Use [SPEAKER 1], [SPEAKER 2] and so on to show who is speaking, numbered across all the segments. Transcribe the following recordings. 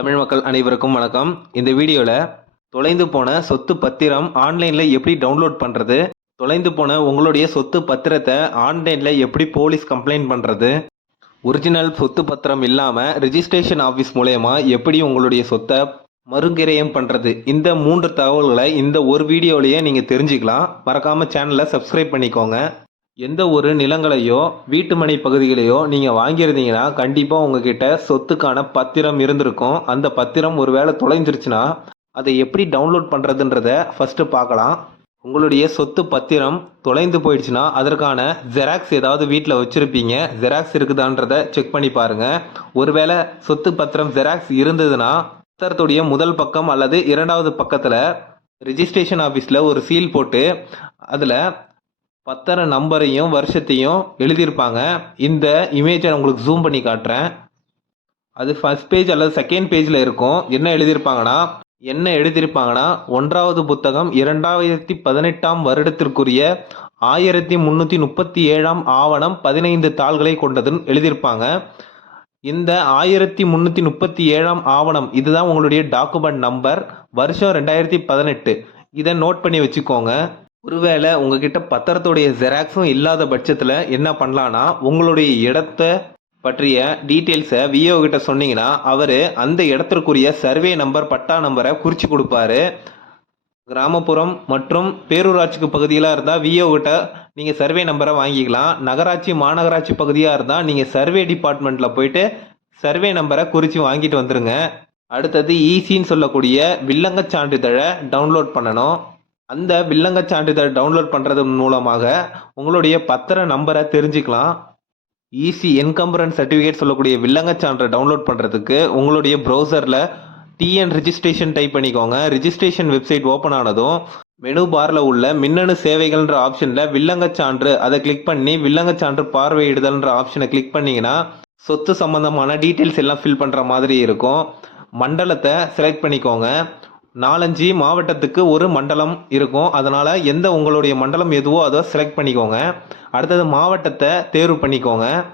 [SPEAKER 1] தமிழ் மக்கள் அனைவருக்கும் வணக்கம். இந்த வீடியோவில் தொலைந்து போன சொத்து பத்திரம் ஆன்லைனில் எப்படி டவுன்லோட் பண்ணுறது தொலைந்து போன உங்களுடைய சொத்து பத்திரத்தை ஆன்லைனில் எப்படி போலீஸ் கம்ப்ளைண்ட் பண்ணுறது ஒரிஜினல் சொத்து பத்திரம் இல்லாமல் ரிஜிஸ்ட்ரேஷன் ஆஃபீஸ் மூலயமா எப்படி உங்களுடைய சொத்தை மறுகிரயம் பண்ணுறது இந்த மூன்று தகவல்களை இந்த ஒரு வீடியோலையே நீங்கள் தெரிஞ்சுக்கலாம். மறக்காமல் சேனலை சப்ஸ்கிரைப் பண்ணிக்கோங்க. எந்த ஒரு நிலங்களையோ வீட்டு மனை பகுதிகளையோ நீங்கள் வாங்கியிருந்தீங்கன்னா கண்டிப்பாக உங்ககிட்ட சொத்துக்கான பத்திரம் இருந்திருக்கும். அந்த பத்திரம் ஒருவேளை தொலைஞ்சிருச்சுன்னா அதை எப்படி டவுன்லோட் பண்ணுறதுன்றத ஃபஸ்ட்டு பார்க்கலாம். உங்களுடைய சொத்து பத்திரம் தொலைந்து போயிடுச்சுன்னா அதற்கான ஜெராக்ஸ் ஏதாவது வீட்டில் வச்சுருப்பீங்க. ஜெராக்ஸ் இருக்குதான்றத செக் பண்ணி பாருங்கள் ஒருவேளை சொத்து பத்திரம் ஜெராக்ஸ் இருந்ததுன்னா பத்திரத்துடைய முதல் பக்கம் அல்லது இரண்டாவது பக்கத்தில் ரிஜிஸ்ட்ரேஷன் ஆஃபீஸில் ஒரு சீல் போட்டு அதில் பத்தனை நம்பரையும் வருஷத்தையும் எழுதியிருப்பாங்க. இந்த இமேஜை நான் உங்களுக்கு ஜூம் பண்ணி காட்டுறேன். அது ஃபஸ்ட் பேஜ் அல்லது செகண்ட் பேஜில் இருக்கும். என்ன எழுதியிருப்பாங்கன்னா என்ன எழுதியிருப்பாங்கன்னா ஒன்றாவது புத்தகம் இரண்டாயிரத்தி பதினெட்டாம் வருடத்திற்குரிய ஆயிரத்தி முந்நூற்றி முப்பத்தி ஏழாம் ஆவணம் பதினைந்து தாள்களை கொண்டதுன்னு எழுதியிருப்பாங்க. இந்த ஆயிரத்தி முந்நூற்றி முப்பத்தி ஏழாம் ஆவணம் இதுதான் உங்களுடைய டாக்குமெண்ட் நம்பர் வருஷம் ரெண்டாயிரத்தி பதினெட்டு. இதை நோட் பண்ணி வச்சுக்கோங்க. ஒருவேளை உங்ககிட்ட பத்திரத்துடைய ஜெராக்ஸும் இல்லாத பட்சத்தில் என்ன பண்ணலான்னா உங்களுடைய இடத்த பற்றிய டீட்டெயில்ஸை விஓ கிட்ட சொன்னீங்கன்னா அவர் அந்த இடத்திற்குரிய சர்வே நம்பர் பட்டா நம்பரை குறித்து கொடுப்பாரு. கிராமப்புறம் மற்றும் பேரூராட்சிக்கு பகுதியெலாம் இருந்தால் விஓ கிட்ட நீங்கள் சர்வே நம்பரை வாங்கிக்கலாம். நகராட்சி மாநகராட்சி பகுதியாக இருந்தால் நீங்கள் சர்வே டிபார்ட்மெண்ட்டில் போயிட்டு சர்வே நம்பரை குறித்து வாங்கிட்டு வந்துடுங்க அடுத்தது ஈஸின்னு சொல்லக்கூடிய வில்லங்கச் சான்றிதழை டவுன்லோட் பண்ணணும். அந்த வில்லங்கச் சான்றிதழ் டவுன்லோட் பண்ணுறது மூலமாக உங்களுடைய பத்திர நம்பரை தெரிஞ்சுக்கலாம். ஈஸி என்கம்பரன்ஸ் சர்டிஃபிகேட் சொல்லக்கூடிய வில்லங்கச் சான்றை டவுன்லோட் பண்ணுறதுக்கு உங்களுடைய ப்ரௌசரில் டிஎன் ரிஜிஸ்ட்ரேஷன் டைப் பண்ணிக்கோங்க. ரிஜிஸ்ட்ரேஷன் வெப்சைட் ஓப்பன் ஆனதும் மெனு பாரில் உள்ள மின்னணு சேவைகள்ன்ற ஆப்ஷனில் வில்லங்கச் சான்று அதை கிளிக் பண்ணி வில்லங்க சான்று பார்வையிடுதல்ன்ற ஆப்ஷனை கிளிக் பண்ணீங்கன்னா சொத்து சம்பந்தமான டீட்டெயில்ஸ் எல்லாம் ஃபில் பண்ணுற மாதிரி இருக்கும். மண்டலத்தை செலக்ட் பண்ணிக்கோங்க. நாலஞ்சு மாவட்டத்துக்கு ஒரு மண்டலம் இருக்கும். அதனால் எந்த உங்களுடைய மண்டலம் எதுவோ அதை செலக்ட் பண்ணிக்கோங்க. அடுத்தது மாவட்டத்தை தேர்வு பண்ணிக்கோங்க.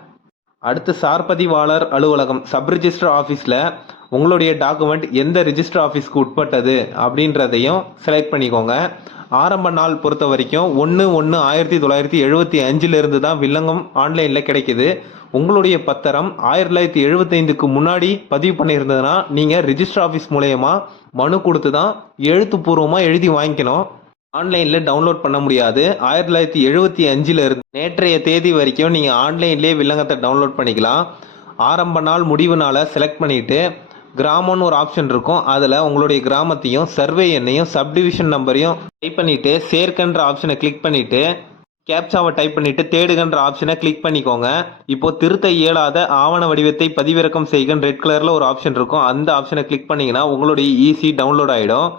[SPEAKER 1] அடுத்து சார்பதிவாளர் அலுவலகம் சப் ரிஜிஸ்டர் ஆஃபீஸில் உங்களுடைய டாக்குமெண்ட் எந்த ரிஜிஸ்டர் ஆஃபீஸ்க்கு உட்பட்டது அப்படின்றதையும் செலக்ட் பண்ணிக்கோங்க. ஆரம்ப நாள் பொறுத்த வரைக்கும் ஒன்று ஒன்று ஆயிரத்தி தொள்ளாயிரத்தி எழுபத்தி அஞ்சிலிருந்து தான் வில்லங்கம் ஆன்லைனில் கிடைக்குது. உங்களுடைய பத்திரம் ஆயிரத்தி தொள்ளாயிரத்தி எழுபத்தைந்துக்கு முன்னாடி பதிவு பண்ணியிருந்ததுன்னா நீங்கள் ரிஜிஸ்டர் ஆஃபீஸ் மூலயமா மனு கொடுத்து தான் எழுத்துப்பூர்வமாக எழுதி வாங்கிக்கணும். ஆன்லைனில் டவுன்லோட் பண்ண முடியாது. ஆயிரத்தி தொள்ளாயிரத்தி எழுபத்தி அஞ்சில் இருந்து நேற்றைய தேதி வரைக்கும் நீங்கள் ஆன்லைன்லேயே வில்லங்கத்தை டவுன்லோட் பண்ணிக்கலாம். ஆரம்ப நாள் முடிவு நாளை செலக்ட் பண்ணிவிட்டு கிராமம்னு ஒரு ஆப்ஷன் இருக்கும். அதில் உங்களுடைய கிராமத்தையும் சர்வே எண்ணையும் சப்டிவிஷன் நம்பரையும் டைப் பண்ணிவிட்டு சேர்க்கன்ற ஆப்ஷனை கிளிக் பண்ணிவிட்டு கேப்சாவை டைப் பண்ணிவிட்டு தேடுகன்ற ஆப்ஷனை கிளிக் பண்ணிக்கோங்க. இப்போது திருத்த இயலாத ஆவண வடிவத்தை பதிவிறக்கம் செய்கன்னு ரெட் கலரில் ஒரு ஆப்ஷன் இருக்கும். அந்த ஆப்ஷனை கிளிக் பண்ணிங்கன்னா உங்களுடைய ஈஸி டவுன்லோட் ஆகிடும்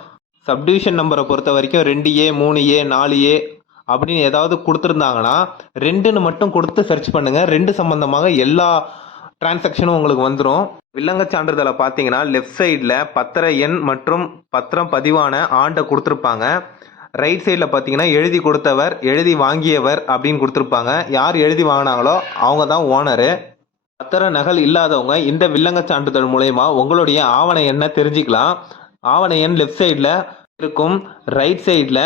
[SPEAKER 1] சப்டிவிஷன் நம்பரை பொறுத்த வரைக்கும் ரெண்டு ஏ மூணு ஏ நாலு ஏ அப்படின்னு ஏதாவது கொடுத்துருந்தாங்கன்னா ரெண்டுன்னு மட்டும் கொடுத்து சர்ச் பண்ணுங்கள் ரெண்டு சம்பந்தமாக எல்லா டிரான்சாக்ஷனும் உங்களுக்கு வந்துடும் வில்லங்க சான்றிதழை பார்த்தீங்கன்னா லெஃப்ட் சைடில் பத்திர எண் மற்றும் பத்திரம் பதிவான ஆண்டை கொடுத்துருப்பாங்க. ரைட் சைடில் பார்த்தீங்கன்னா எழுதி கொடுத்தவர் எழுதி வாங்கியவர் அப்படின்னு கொடுத்துருப்பாங்க. யார் எழுதி வாங்கினாங்களோ அவங்க தான் ஓனரு பத்திர நகல் இல்லாதவங்க இந்த வில்லங்க சான்றிதழ் மூலயமா உங்களுடைய ஆவண எண்ணை தெரிஞ்சுக்கலாம். ஆவண எண் லெஃப்ட் சைடில் இருக்கும். ரைட் சைடில்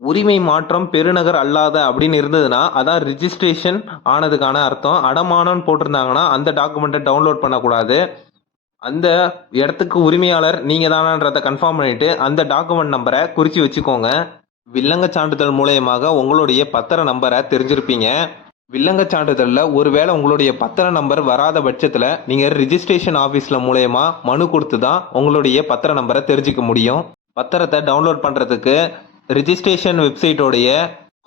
[SPEAKER 1] உரிமை மாற்றம் பெருநகர் அல்லாத அப்படின்னு இருந்ததுன்னா அதான் ரிஜிஸ்ட்ரேஷன் ஆனதுக்கான அர்த்தம். அடமானம்னு போட்டிருந்தாங்கன்னா அந்த டாக்குமெண்ட்டை டவுன்லோட் பண்ணக்கூடாது. அந்த இடத்துக்கு உரிமையாளர் நீங்கள் தானான்றதை கன்ஃபார்ம் பண்ணிவிட்டு அந்த டாக்குமெண்ட் நம்பரை குறித்து வச்சுக்கோங்க. வில்லங்க சான்றிதழ் மூலயமாக உங்களுடைய பத்திர நம்பரை தெரிஞ்சிருப்பீங்க. வில்லங்க சான்றிதழில் ஒருவேளை உங்களுடைய பத்திர நம்பர் வராத பட்சத்தில் நீங்கள் ரிஜிஸ்ட்ரேஷன் ஆஃபீஸில் மூலயமா மனு கொடுத்து தான் உங்களுடைய பத்திர நம்பரை தெரிஞ்சிக்க முடியும். பத்திரத்தை டவுன்லோட் பண்ணுறதுக்கு ரிஜிஸ்ட்ரேஷன் வெப்சைட்டோடைய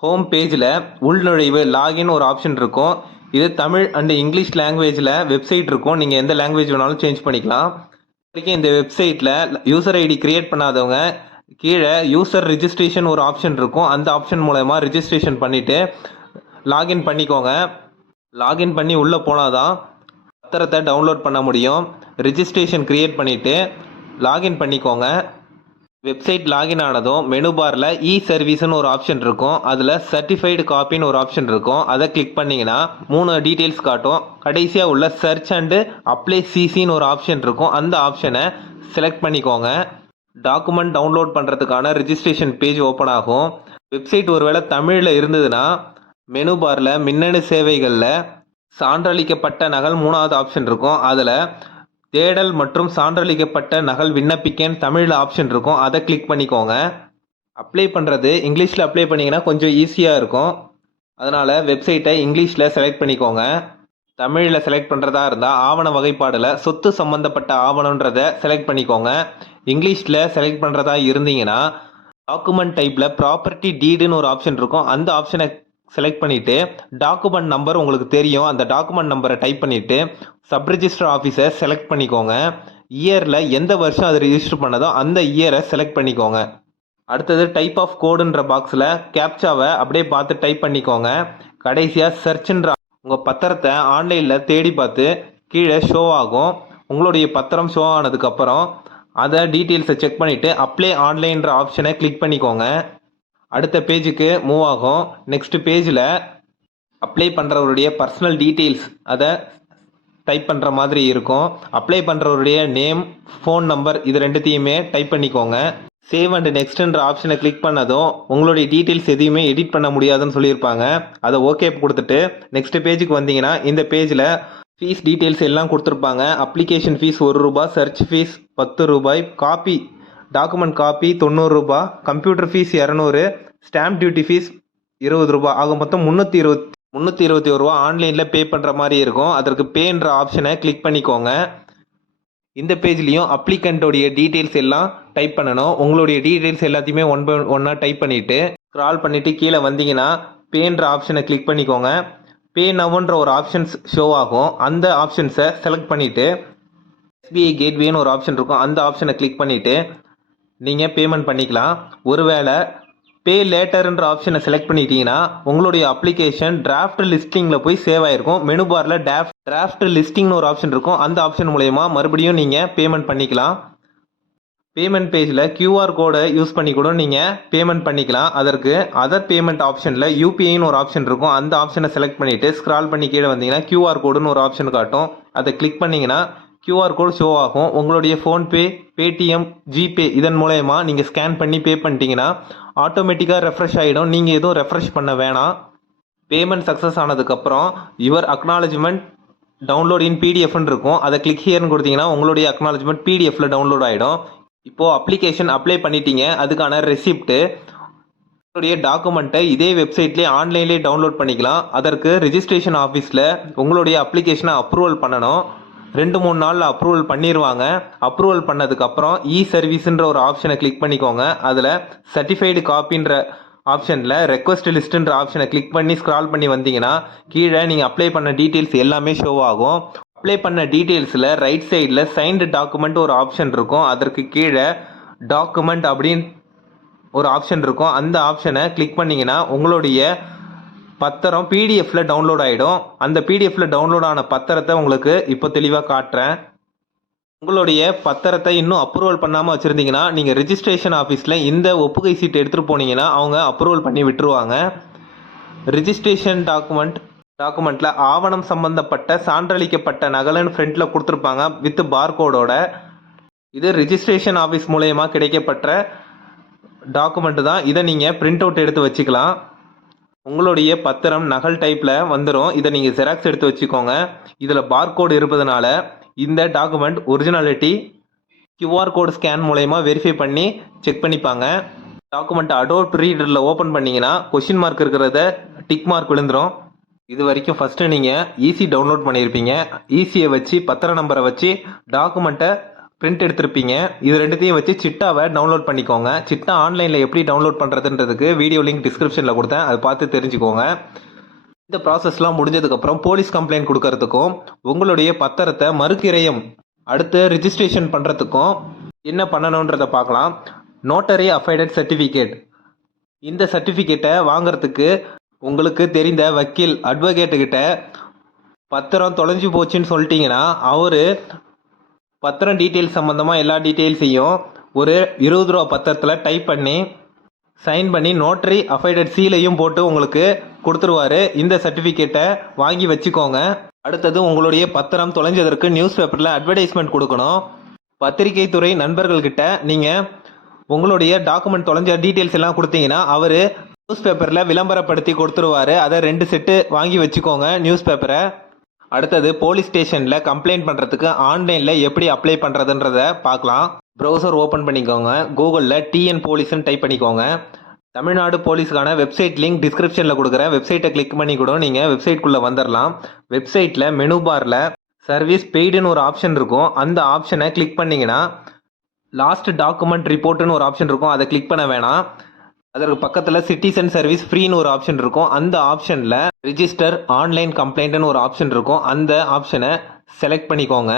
[SPEAKER 1] ஹோம் பேஜில் உள்நுழைவு லாகின் ஒரு ஆப்ஷன் இருக்கும். இது தமிழ் அண்ட் இங்கிலீஷ் லாங்குவேஜில் வெப்சைட் இருக்கும். நீங்கள் எந்த லாங்குவேஜ் வேணாலும் சேஞ்ச் பண்ணிக்கலாம். வரைக்கும் இந்த வெப்சைட்டில் யூசர் ஐடி கிரியேட் பண்ணாதவங்க கீழே யூசர் ரிஜிஸ்ட்ரேஷன் ஒரு ஆப்ஷன் இருக்கும். அந்த ஆப்ஷன் மூலயமா ரிஜிஸ்ட்ரேஷன் பண்ணிவிட்டு லாகின் பண்ணிக்கோங்க. லாகின் பண்ணி உள்ளே போனால் தான் பத்திரத்தை டவுன்லோட் பண்ண முடியும். ரிஜிஸ்ட்ரேஷன் க்ரியேட் பண்ணிவிட்டு லாகின் பண்ணிக்கோங்க. வெப்சைட் லாகின் ஆனதும் மெனு பாரில் இ சர்வீஸ்னு ஒரு ஆப்ஷன் இருக்கும். அதில் சர்டிஃபைடு காப்பின்னு ஒரு ஆப்ஷன் இருக்கும். அதை கிளிக் பண்ணிங்கன்னா மூணு டீட்டெயில்ஸ் காட்டும். கடைசியாக உள்ள சர்ச் அண்டு அப்ளை சிசின்னு ஒரு ஆப்ஷன் இருக்கும். அந்த ஆப்ஷனை செலக்ட் பண்ணிக்கோங்க. டாக்குமெண்ட் டவுன்லோட் பண்ணுறதுக்கான ரிஜிஸ்ட்ரேஷன் பேஜ் ஓப்பன் ஆகும். வெப்சைட் ஒருவேளை தமிழில் இருந்ததுன்னா மெனு பாரில் மின்னணு சேவைகளில் சான்றளிக்கப்பட்ட நகல் மூணாவது ஆப்ஷன் இருக்கும். அதில் தேடல் மற்றும் சான்றளிக்கப்பட்ட நகல் விண்ணப்பிக்கேன் தமிழில் ஆப்ஷன் இருக்கும். அதை கிளிக் பண்ணிக்கோங்க. அப்ளை பண்ணுறது இங்கிலீஷில் அப்ளை பண்ணிங்கன்னா கொஞ்சம் ஈஸியாக இருக்கும். அதனால் வெப்சைட்டை இங்கிலீஷில் செலக்ட் பண்ணிக்கோங்க. தமிழில் செலக்ட் பண்ணுறதா இருந்தால் ஆவண வகைப்பாடில் சொத்து சம்மந்தப்பட்ட ஆவணன்றதை செலக்ட் பண்ணிக்கோங்க. இங்கிலீஷில் செலக்ட் பண்ணுறதா இருந்தீங்கன்னா டாக்குமெண்ட் டைப்பில் ப்ராப்பர்ட்டி டீடுன்னு ஒரு ஆப்ஷன் இருக்கும். அந்த ஆப்ஷனை செலக்ட் பண்ணிவிட்டு டாக்குமெண்ட் நம்பர் உங்களுக்கு தெரியும். அந்த டாக்குமெண்ட் நம்பரை டைப் பண்ணிவிட்டு சப் ரிஜிஸ்டர் ஆஃபீஸை செலக்ட் பண்ணிக்கோங்க. இயரில் எந்த வருஷம் அது ரிஜிஸ்டர் பண்ணதோ அந்த இயரை செலக்ட் பண்ணிக்கோங்க. அடுத்தது டைப் ஆஃப் கோடுன்ற பாக்ஸில் கேப்சாவை அப்படியே பார்த்து டைப் பண்ணிக்கோங்க. கடைசியாக சர்ச்ன்ற உங்கள் பத்திரத்தை ஆன்லைனில் தேடி பார்த்து கீழே ஷோ ஆகும். உங்களுடைய பத்திரம் ஷோ ஆனதுக்கப்புறம் அதை டீட்டெயில்ஸை செக் பண்ணிவிட்டு அப்ளை ஆன்லைன்ற ஆப்ஷனை கிளிக் பண்ணிக்கோங்க. அடுத்த பேஜுக்கு மூவ் ஆகும். நெக்ஸ்ட் பேஜில் அப்ளை பண்ணுறவருடைய பர்சனல் டீட்டெயில்ஸ் அதை டைப் பண்ணுற மாதிரி இருக்கும். அப்ளை பண்ணுறவருடைய நேம் ஃபோன் நம்பர் இது ரெண்டுத்தையுமே டைப் பண்ணிக்கோங்க. சேவ் அண்ட் நெக்ஸ்ட்ன்ற ஆப்ஷனை கிளிக் பண்ணதும் உங்களுடைய டீட்டெயில்ஸ் எதையுமே எடிட் பண்ண முடியாதுன்னு சொல்லியிருப்பாங்க. அதை ஓகே கொடுத்துட்டு நெக்ஸ்ட் பேஜுக்கு வந்தீங்கன்னா இந்த பேஜில் ஃபீஸ் டீட்டெயில்ஸ் எல்லாம் கொடுத்துருப்பாங்க. அப்ளிகேஷன் ஃபீஸ் ஒரு ரூபாய் சர்ச் ஃபீஸ் பத்து ரூபாய் காப்பி டாக்குமெண்ட் காப்பி தொண்ணூறு ரூபாய் கம்ப்யூட்டர் ஃபீஸ் இரநூறு ஸ்டாம்ப் டியூட்டி ஃபீஸ் இருபது ரூபா. ஆக மொத்தம் முந்நூற்றி இருபத் முந்நூற்றி இருபத்தி ஒரு ரூபா ஆன்லைனில் பே பண்ணுற மாதிரி இருக்கும். அதற்கு பேன்ற ஆப்ஷனை கிளிக் பண்ணிக்கோங்க. இந்த பேஜ்லேயும் அப்ளிகண்ட்டோடைய டீட்டெயில்ஸ் எல்லாம் டைப் பண்ணணும். உங்களுடைய டீட்டெயில்ஸ் எல்லாத்தையுமே ஒன் பை ஒன்னாக டைப் பண்ணிவிட்டு ஸ்க்ரால் பண்ணிவிட்டு கீழே வந்தீங்கன்னா பேன்ற ஆப்ஷனை கிளிக் பண்ணிக்கோங்க. பே நவ்ன்ற ஒரு ஆப்ஷன்ஸ் ஷோ ஆகும். அந்த ஆப்ஷன்ஸை செலக்ட் பண்ணிவிட்டு எஸ்பிஐ கேட்வேன்னு ஒரு ஆப்ஷன் இருக்கும். அந்த ஆப்ஷனை கிளிக் பண்ணிவிட்டு நீங்கள் பேமெண்ட் பண்ணிக்கலாம். ஒருவேளை பே லேட்டர்ன்ற ஆப்ஷனை செலக்ட் பண்ணிட்டீங்கன்னா உங்களுடைய அப்ளிகேஷன் டிராஃப்ட் லிஸ்டிங்கில் போய் சேவ் ஆயிருக்கும். மெனு பாரில் டிராஃப்ட் டிராஃப்ட் லிஸ்டிங்னு ஒரு ஆப்ஷன் இருக்கும். அந்த ஆப்ஷன் மூலயமா மறுபடியும் நீங்கள் பேமெண்ட் பண்ணிக்கலாம். பேமெண்ட் பேஜில் கியூஆர் கோடை யூஸ் பண்ணி கூட நீங்கள் பேமெண்ட் பண்ணிக்கலாம். அதற்கு அதர் பேமெண்ட் ஆப்ஷனில் யூபிஐன்னு ஒரு ஆப்ஷன் இருக்கும். அந்த ஆப்ஷனை செலக்ட் பண்ணிவிட்டு ஸ்க்ரால் பண்ணி கீழே வந்தீங்கன்னா கியூஆர் கோடுன்னு ஒரு ஆப்ஷன் காட்டும். அதை கிளிக் பண்ணிங்கன்னா கியூஆர் கோட் ஷோ ஆகும். உங்களுடைய ஃபோன்பே பேடிஎம் ஜிபே இதன் மூலயமா நீங்கள் ஸ்கேன் பண்ணி பே பண்ணிட்டீங்கன்னா ஆட்டோமேட்டிக்காக ரெஃப்ரெஷ் ஆகிடும் நீங்கள் எதுவும் ரெஃப்ரெஷ் பண்ண வேணாம். பேமெண்ட் சக்ஸஸ் ஆனதுக்கப்புறம் யுவர் அக்னாலஜ்மெண்ட் டவுன்லோட் இன் பிடிஎஃப்னு இருக்கும். அதை கிளிக் ஹியர்னு கொடுத்தீங்கன்னா உங்களுடைய அக்னாலஜ்மெண்ட் பிடிஎஃப்ல டவுன்லோட் ஆகிடும் இப்போது அப்ளிகேஷன் அப்ளை பண்ணிட்டீங்க. அதுக்கான ரெசிப்ட்டு உங்களுடைய டாக்குமெண்ட்டை இதே வெப்சைட்லேயே ஆன்லைன்லேயே டவுன்லோட் பண்ணிக்கலாம். அதற்கு ரிஜிஸ்ட்ரேஷன் ஆஃபீஸில் உங்களுடைய அப்ளிகேஷனை அப்ரூவல் பண்ணணும். ரெண்டு மூணு நாளில் அப்ரூவல் பண்ணிடுவாங்க அப்ரூவல் பண்ணதுக்கப்புறம் இ சர்வீஸுன்ற ஒரு ஆப்ஷனை கிளிக் பண்ணிக்கோங்க. அதில் சர்டிஃபைடு காப்பின்ற ஆப்ஷனில் ரெக்வஸ்ட் லிஸ்ட்டுன்ற ஆப்ஷனை கிளிக் பண்ணி ஸ்க்ரால் பண்ணி வந்தீங்கன்னா கீழே நீங்கள் அப்ளை பண்ண டீட்டெயில்ஸ் எல்லாமே ஷோ ஆகும். அப்ளை பண்ண டீட்டெயில்ஸில் ரைட் சைடில் சைன்டு டாக்குமெண்ட் ஒரு ஆப்ஷன் இருக்கும். அதற்கு கீழே டாக்குமெண்ட் அப்படின்னு ஒரு ஆப்ஷன் இருக்கும். அந்த ஆப்ஷனை கிளிக் பண்ணிங்கன்னா உங்களுடைய பத்திரம் பிடிஎஃப்ல டவுன்லோட் ஆகிடும் அந்த பிடிஎஃப்ல டவுன்லோட் ஆன பத்திரத்தை உங்களுக்கு இப்போ தெளிவாக காட்டுறேன். உங்களுடைய பத்திரத்தை இன்னும் அப்ரூவல் பண்ணாமல் வச்சுருந்தீங்கன்னா நீங்கள் ரிஜிஸ்ட்ரேஷன் ஆஃபீஸில் இந்த ஒப்புகை சீட் எடுத்துகிட்டு போனீங்கன்னா அவங்க அப்ரூவல் பண்ணி விட்டுருவாங்க. ரிஜிஸ்ட்ரேஷன் டாக்குமெண்ட் டாக்குமெண்ட்டில் ஆவணம் சம்பந்தப்பட்ட சான்றளிக்கப்பட்ட நகலன்னு ஃப்ரண்ட்டில் கொடுத்துருப்பாங்க வித் பார்கோடோட இது ரிஜிஸ்ட்ரேஷன் ஆஃபீஸ் மூலயமா கிடைக்கப்பட்ட டாக்குமெண்ட்டு தான். இதை நீங்கள் பிரிண்ட் அவுட் எடுத்து வச்சுக்கலாம். உங்களுடைய பத்திரம் நகல் டைப்பில் வந்துடும் இதை நீங்கள் ஜெராக்ஸ் எடுத்து வச்சுக்கோங்க. இதில் பார்கோடு இருப்பதனால இந்த document originality QR code scan மூலயமா வெரிஃபை பண்ணி செக் பண்ணிப்பாங்க. டாக்குமெண்ட் அடோட் ரீடரில் ஓப்பன் பண்ணிங்கன்னா கொஷின் மார்க் இருக்கிறத டிக் மார்க் விழுந்துரும். இது வரைக்கும் ஃபஸ்ட்டு நீங்கள் ஈஸி டவுன்லோட் பண்ணியிருப்பீங்க ஈஸியை வச்சு பத்திர நம்பரை வச்சு டாக்குமெண்ட்டை பிரிண்ட் எடுத்திருப்பீங்க. இது ரெண்டுத்தையும் வச்சு சிட்டாவை டவுன்லோட் பண்ணிக்கோங்க. சிட்டா ஆன்லைனில் எப்படி டவுன்லோட் பண்ணுறதுன்றதுக்கு வீடியோ லிங்க் டிஸ்கிரிப்ஷனில் கொடுத்தேன். அதை பார்த்து தெரிஞ்சுக்கோங்க. இந்த ப்ராசஸ்லாம் முடிஞ்சதுக்கப்புறம் போலீஸ் கம்ப்ளைண்ட் கொடுக்கறதுக்கும் உங்களுடைய பத்திரத்தை மறுக்கிரயம் அடுத்து ரிஜிஸ்ட்ரேஷன் பண்ணுறதுக்கும் என்ன பண்ணணுன்றதை பார்க்கலாம். நோட்டரி அஃபைடட் சர்டிஃபிகேட் இந்த சர்டிஃபிகேட்டை வாங்குறதுக்கு உங்களுக்கு தெரிந்த வக்கீல் அட்வொகேட்டுக்கிட்ட பத்திரம் தொலைஞ்சு போச்சுன்னு சொல்லிட்டீங்கன்னா அவர் பத்திரம் டீட்டெயில்ஸ் சம்மந்தமாக எல்லா டீட்டெயில்ஸையும் ஒரு இருபது ரூபா பத்திரத்தில் டைப் பண்ணி சைன் பண்ணி நோட்டரி அஃபைடட் சீலையும் போட்டு உங்களுக்கு கொடுத்துருவாரு. இந்த சர்டிஃபிகேட்டை வாங்கி வச்சுக்கோங்க. அடுத்தது உங்களுடைய பத்திரம் தொலைஞ்சதற்கு நியூஸ் பேப்பரில் அட்வர்டைஸ்மெண்ட் கொடுக்கணும். பத்திரிகை துறை நண்பர்கள்கிட்ட நீங்கள் உங்களுடைய டாக்குமெண்ட் தொலைஞ்ச டீட்டெயில்ஸ் எல்லாம் கொடுத்தீங்கன்னா அவர் நியூஸ் பேப்பரில் விளம்பரப்படுத்தி கொடுத்துருவாரு. அதை ரெண்டு செட்டு வாங்கி வச்சுக்கோங்க நியூஸ் பேப்பரை அடுத்தது போலீஸ் ஸ்டேஷனில் கம்ப்ளைண்ட் பண்ணுறதுக்கு ஆன்லைனில் எப்படி அப்ளை பண்ணுறதுன்றத பார்க்கலாம். ப்ரௌசர் ஓப்பன் பண்ணிக்கோங்க. கூகுளில் டிஎன் போலீஸ்னு டைப் பண்ணிக்கோங்க. தமிழ்நாடு போலீஸ்க்கான வெப்சைட் லிங்க் டிஸ்கிரிப்ஷனில் கொடுக்குறேன். வெப்சைட்டை கிளிக் பண்ணி கூட நீங்கள் வெப்சைட்குள்ளே வந்துடலாம் வெப்சைட்டில் மெனு பாரில் சர்வீஸ் பெய்டுன்னு ஒரு ஆப்ஷன் இருக்கும். அந்த ஆப்ஷனை கிளிக் பண்ணிங்கன்னா லாஸ்ட் டாக்குமெண்ட் ரிப்போர்ட்டுன்னு ஒரு ஆப்ஷன் இருக்கும். அதை கிளிக் பண்ண வேணாம். அதற்கு பக்கத்தில் சிட்டிசன் சர்வீஸ் ஃப்ரீன்னு ஒரு ஆப்ஷன் இருக்கும். அந்த ஆப்ஷனில் ரிஜிஸ்டர் ஆன்லைன் கம்ப்ளைண்ட்னு ஒரு ஆப்ஷன் இருக்கும். அந்த ஆப்ஷனை செலக்ட் பண்ணிக்கோங்க.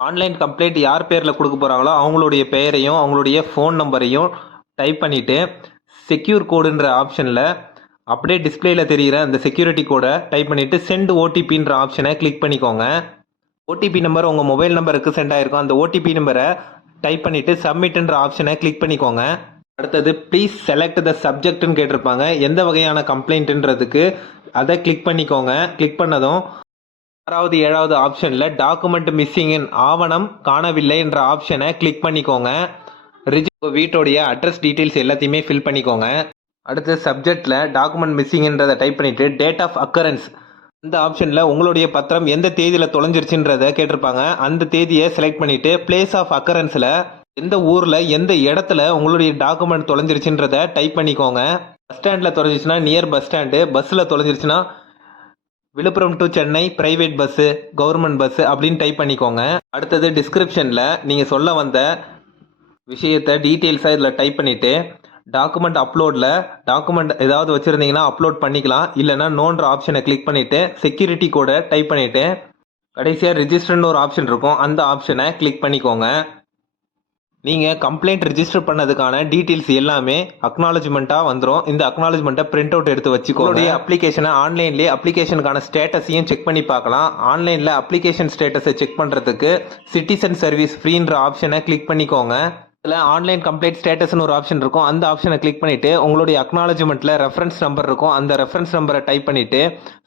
[SPEAKER 1] ஆன்லைன் கம்ப்ளைண்ட் யார் பேரில் கொடுக்க போகிறாங்களோ அவங்களுடைய பெயரையும் அவங்களுடைய ஃபோன் நம்பரையும் டைப் பண்ணிவிட்டு செக்யூர் கோடுன்ற ஆப்ஷனில் அப்படியே டிஸ்பிளேயில் தெரிகிற அந்த செக்யூரிட்டி கோடை டைப் பண்ணிவிட்டு சென்ட் ஓடிபின்ற ஆப்ஷனை கிளிக் பண்ணிக்கோங்க. ஓடிபி நம்பர் உங்கள் மொபைல் நம்பருக்கு சென்ட் ஆகிருக்கும் அந்த ஓடிபி நம்பரை டைப் பண்ணிவிட்டு சப்மிட்ன்ற ஆப்ஷனை கிளிக் பண்ணிக்கோங்க. அடுத்தது ப்ளீஸ் செலக்ட் த சப்ஜெக்ட்னு கேட்டிருப்பாங்க. எந்த வகையான கம்ப்ளைண்ட்டுன்றதுக்கு அதை கிளிக் பண்ணிக்கோங்க. கிளிக் பண்ணதும் ஆறாவது ஏழாவது ஆப்ஷனில் டாக்குமெண்ட் மிஸ்ஸிங்கின் ஆவணம் காணவில்லை என்ற ஆப்ஷனை கிளிக் பண்ணிக்கோங்க. ரிஜிஸ்டர் வீட்டோடைய அட்ரஸ் டீட்டெயில்ஸ் எல்லாத்தையுமே ஃபில் பண்ணிக்கோங்க. அடுத்து சப்ஜெக்டில் டாக்குமெண்ட் மிஸ்ஸிங்ன்றதை டைப் பண்ணிவிட்டு டேட் ஆஃப் அக்கரன்ஸ் இந்த ஆப்ஷனில் உங்களுடைய பத்திரம் எந்த தேதியில் தொலைஞ்சிருச்சுன்றதை கேட்டிருப்பாங்க. அந்த தேதியை செலக்ட் பண்ணிவிட்டு பிளேஸ் ஆஃப் அக்கரன்ஸில் எந்த ஊரில் எந்த இடத்துல உங்களுடைய டாக்குமெண்ட் தொலைஞ்சிருச்சுன்றத டைப் பண்ணிக்கோங்க. பஸ் ஸ்டாண்டில் தொலைஞ்சிருச்சுன்னா நியர் பஸ் ஸ்டாண்டு பஸ்ஸில் தொலைஞ்சிருச்சுன்னா Villupuram to Chennai private bus government bus அப்படின்னு டைப் பண்ணிக்கோங்க. அடுத்தது டிஸ்கிரிப்ஷனில் நீங்கள் சொல்ல வந்த விஷயத்தை டீட்டெயில்ஸாக இதில் டைப் பண்ணிவிட்டு டாக்குமெண்ட் அப்லோடில் டாக்குமெண்ட் ஏதாவது வச்சுருந்தீங்கன்னா அப்லோட் பண்ணிக்கலாம். இல்லைனா நோன்ற ஆப்ஷனை கிளிக் பண்ணிவிட்டு செக்யூரிட்டி கோடை டைப் பண்ணிவிட்டு கடைசியாக ரிஜிஸ்டர்னு ஒரு ஆப்ஷன் இருக்கும். அந்த ஆப்ஷனை கிளிக் பண்ணிக்கோங்க. நீங்கள் கம்ப்ளைண்ட் ரிஜிஸ்டர் பண்ணதுக்கான டீட்டெயில்ஸ் எல்லாமே அக்னாலஜ்மெண்ட்டாக வந்துடும் இந்த அக்னாலஜ்மெண்ட்டை பிரிண்ட் அவுட் எடுத்து வச்சுக்கோங்க. அப்ளிகேஷனை ஆன்லைன்லேயே அப்ளிகேஷனுக்கான ஸ்டேட்டஸையும் செக் பண்ணி பார்க்கலாம். ஆன்லைனில் அப்ளிகேஷன் ஸ்டேட்டஸை செக் பண்ணுறதுக்கு சிட்டிசன் சர்வீஸ் ஃப்ரீன்ற ஆப்ஷனை கிளிக் பண்ணிக்கோங்க. இதில் ஆன்லைன் கம்ப்ளைண்ட் ஸ்டேட்டஸ்னு ஒரு ஆப்ஷன் இருக்கும். அந்த ஆப்ஷனை கிளிக் பண்ணிவிட்டு உங்களுடைய அக்னாலஜ்மெண்ட்டில் ரெஃபரன்ஸ் நம்பர் இருக்கும். அந்த ரெஃபரன்ஸ் நம்பரை டைப் பண்ணிவிட்டு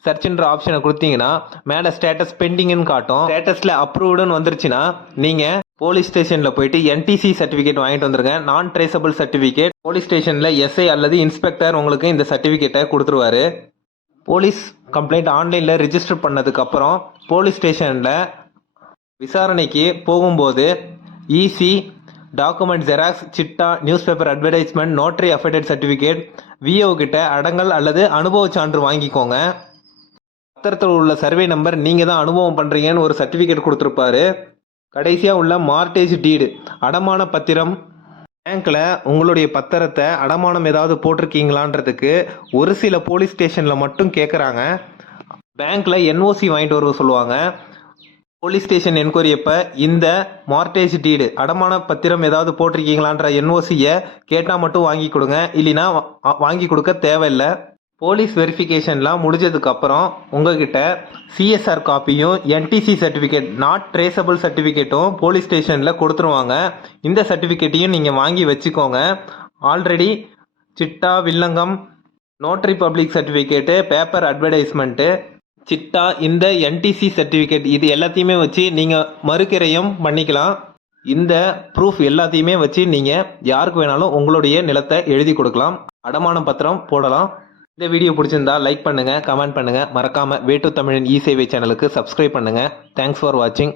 [SPEAKER 1] சர்ச்ன்ற ஆப்ஷனை கொடுத்தீங்கன்னா மேலே ஸ்டேட்டஸ் பெண்டிங்னு காட்டும். ஸ்டேட்டஸில் அப்ரூவ்டுன்னு வந்துருச்சுன்னா நீங்கள் போலீஸ் ஸ்டேஷனில் போயிட்டு என்டிசி சர்டிஃபிகேட் வாங்கிட்டு வந்துருங்க நான் ட்ரேசபிள் சர்டிஃபிகேட் போலீஸ் ஸ்டேஷனில் எஸ்ஐ அல்லது இன்ஸ்பெக்டர் உங்களுக்கு இந்த சர்டிஃபிகேட்டை கொடுத்துருவாரு. போலீஸ் கம்ப்ளைண்ட் ஆன்லைனில் ரிஜிஸ்டர் பண்ணதுக்கப்புறம் போலீஸ் ஸ்டேஷனில் விசாரணைக்கு போகும்போது EC document xerox chitta news paper advertisement notary affidavit certificate VO கிட்ட அடங்கல் அல்லது அனுபவ சான்று வாங்கிக்கோங்க. பத்திரத்தில் உள்ள சர்வே நம்பர் நீங்கள் தான் அனுபவம் பண்ணுறீங்கன்னு ஒரு சர்டிஃபிகேட் கொடுத்துருப்பாரு. கடைசியாக உள்ள மார்டேஜ் டீடு. அடமான பத்திரம். பேங்க்கில் உங்களுடைய பத்திரத்தை அடமானம் ஏதாவது போட்டிருக்கீங்களான்றதுக்கு ஒரு சில போலீஸ் ஸ்டேஷனில் மட்டும் கேட்குறாங்க பேங்க்கில் என்ஓசி வாங்கிட்டு வர சொல்லுவாங்க. போலீஸ் ஸ்டேஷன் என்கொயரி அப்போ இந்த மார்டேஜ் டீடு அடமான பத்திரம் ஏதாவது போட்டிருக்கீங்களான்ற என்ஓசியை கேட்டால் மட்டும் வாங்கி கொடுங்க. இல்லைன்னா வாங்கி கொடுக்க தேவையில்லை. போலீஸ் வெரிஃபிகேஷன்லாம் முடிஞ்சதுக்கப்புறம் உங்ககிட்ட சிஎஸ்ஆர் காப்பியும் என்டிசி சர்டிஃபிகேட் நாட் ட்ரேசபிள் சர்டிஃபிகேட்டும் போலீஸ் ஸ்டேஷனில் கொடுத்துருவாங்க. இந்த சர்டிஃபிகேட்டையும் நீங்கள் வாங்கி வச்சுக்கோங்க. ஆல்ரெடி சிட்டா வில்லங்கம் notary public certificate paper advertisement chitta இந்த என்டிசி சர்டிஃபிகேட் இது எல்லாத்தையுமே வச்சு நீங்கள் மறுக்கிறையும் பண்ணிக்கலாம். இந்த ப்ரூஃப் எல்லாத்தையுமே வச்சு நீங்கள் யாருக்கு வேணாலும் உங்களுடைய நிலத்தை எழுதி கொடுக்கலாம். அடமான பத்திரம் போடலாம். இந்த வீடியோ பிடிச்சிருந்தா லைக் பண்ணுங்கள் கமெண்ட் பண்ணுங்கள் மறக்காமல் வேட்டு தமிழன் இ சேவை சேனலுக்கு சப்ஸ்கிரைப் பண்ணுங்கள் தேங்க்ஸ் ஃபார் வாட்சிங்